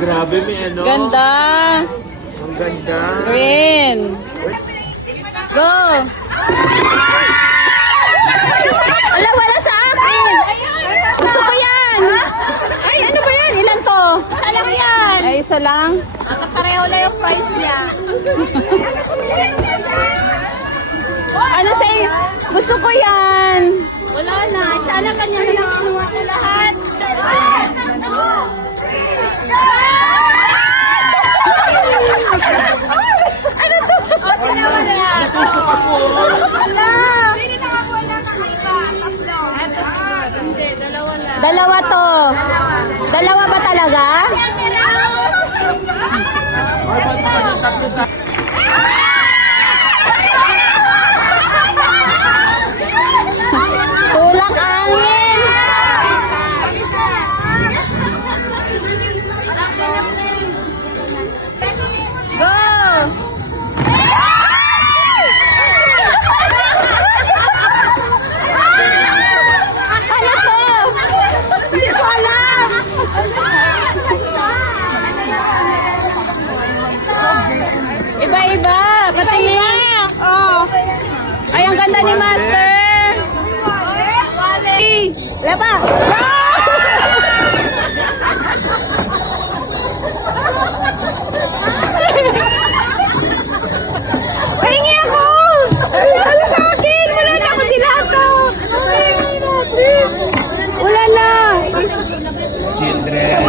Grabe, may ano. Ganda. Ang ganda. Green. Go. Wala sa akin. Gusto ko yan. Ay, ano ba yan? Ilan to? Isa lang yan. Ay, isa lang. Pareho lang yung price niya. Ano sa'yo? Gusto ko yan. Wala na. Sana kanya na lang kinuha ko lahat. Ano to? O, sinawa na yan. Puso ka po. Wala. Sino nakakuha na kakaiba? Tatlo. Hindi, dalawa lang. Dalawa to. Dalawa ba talaga? Ay, ba't ka ng tatlo sa... Tulak angin. Go! Ano to? Hindi ko alam. Iba-iba. Patingin. Oh. Ay, ang ganda ni Master. Laba. Pahingi ako. Ano sa akin? Wala na ako dilato. Wala na. Children.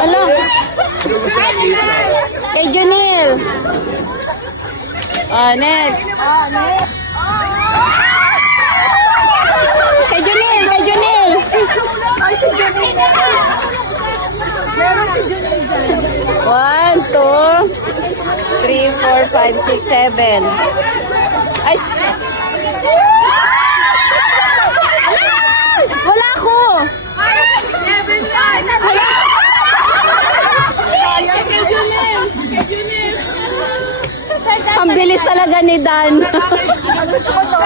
Hello. Kay Junil. Next. Kay Junil, kay Junil. Ay, si Junil. Meron si Junil dyan. 1, 2, 3, 4, 5, 6, 7. Ay. Wala ako. Never mind. Kay Junil. Kay Junil. Ang bilis talaga ni Dan. Gusto ko to.